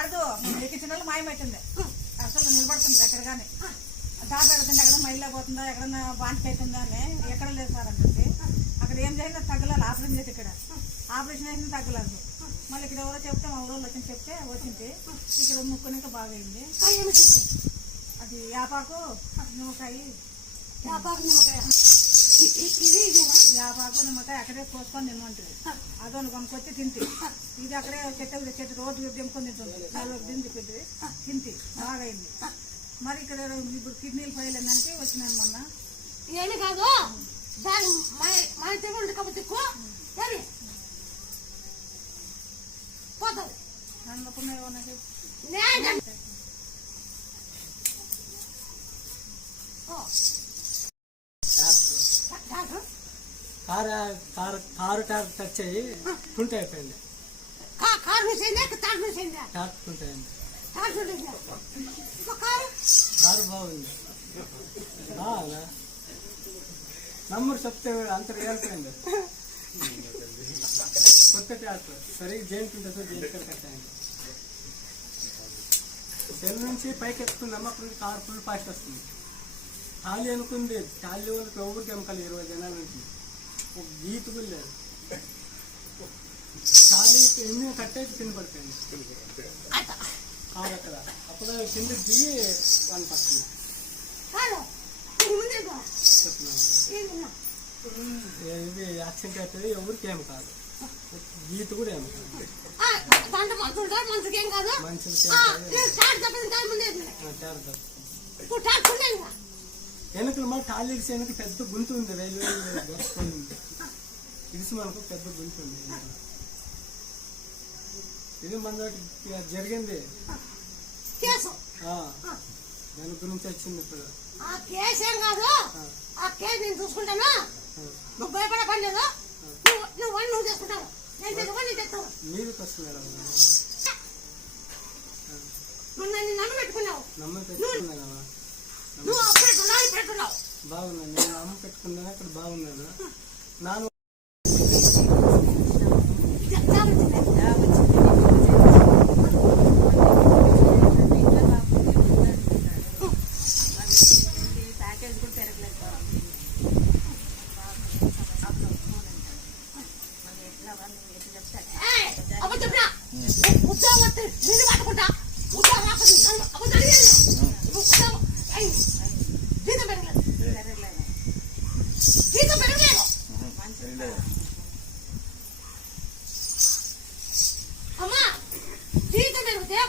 కాదు ఎక్కించిన వాళ్ళు మాయమైతుంది, అసలు నిలబడుతుంది ఎక్కడ కానీ టాప్ ఎడుతుంది, ఎక్కడ మైల్లో పోతుందా, ఎక్కడన్నా బాంటికి అవుతుందా అని ఎక్కడ లేదు సార్ అని చెప్పి అక్కడ ఏం చేసినా తగ్గలేదు. ఆపరేషన్ చేసి ఇక్కడ ఆపరేషన్ చేసినా తగ్గలేదు. మళ్ళీ ఇక్కడ ఎవరో చెప్తే మా ఊళ్ళో వచ్చి చెప్తే వచ్చింది, ఇక్కడ ముక్కునిక బాగైంది. అది యాపాకు నిమ్మకాయ, యాపాకు నిమ్మకాయ అక్కడే కోసుకొని తినమంటుంది. అదోని కొనుక్కొచ్చి తింటి. ఇది అక్కడే చెట్టు రోజు దింపుకొని తింటుంది. నలుగురు దింపి తింటి బాగైంది. మరి ఇక్కడ ఇప్పుడు కిడ్నీలు ఫైల్ అన్నానికి వచ్చినాను మొన్న. ఏమి కాదు పోతుంది. కారు టచ్ అయ్యి కుంట అయిపోయింది. కారు బాగుంది. నంబర్ చెప్తే అంత వెళ్ళిపోయింది. కొత్త ట్రాక్టర్ సరిగ్గా జైంట్ ఉంటుంది, జైంట్ కట్టాయండి. సెల్ నుంచి పైకి ఎక్కుతుందమ్మా, అప్పుడు కారు ఫుల్ ఫాస్ట్ వస్తుంది. ఖాళీ అనుకుంది, ఖాళీ వాళ్ళకి ఎవరికి ఎమ్మకాలి 20 జనాల నుంచి ఒక గీత కూడా లేదు. ఖాళీ ఎన్ని కట్టేసి కింద పడిపోయింది కారు అక్కడ. అప్పుడు కింద దిగి వన్ పడుతుంది. చెప్తున్నాను ఇది యాక్సిడెంట్ అవుతుంది, ఎవరికి ఏం కాదు, గీత కూడా ఏం కాదు, మనుషులకి వెనకలు మన టాయిలెట్స్ వెనక పెద్ద గుంత ఉంది, రైల్వే దొరుకుతుంది. ఇడిసి మనకు పెద్ద గుంత ఉంది. ఇది మన జరిగింది, దాని గురించి వచ్చింది. ఇప్పుడు ఆ కేసు ఏం కాదు, ఆ కేసు నేను చూసుకుంటాను, నువ్వు భయపడే పని లేదు. నువ్వు చేసుకుంటావు, నేను తెస్తాను. మీరు కష్టం మేడం, నువ్వు నన్ను నమ్మి పెట్టుకున్నావు. పెట్టుకున్నావా? నువ్వు అప్పుడు పెట్టుకున్నావు. బాగున్నాను, నేను అమ్మ పెట్టుకున్నాను, అక్కడ బాగున్నాను. నాన్న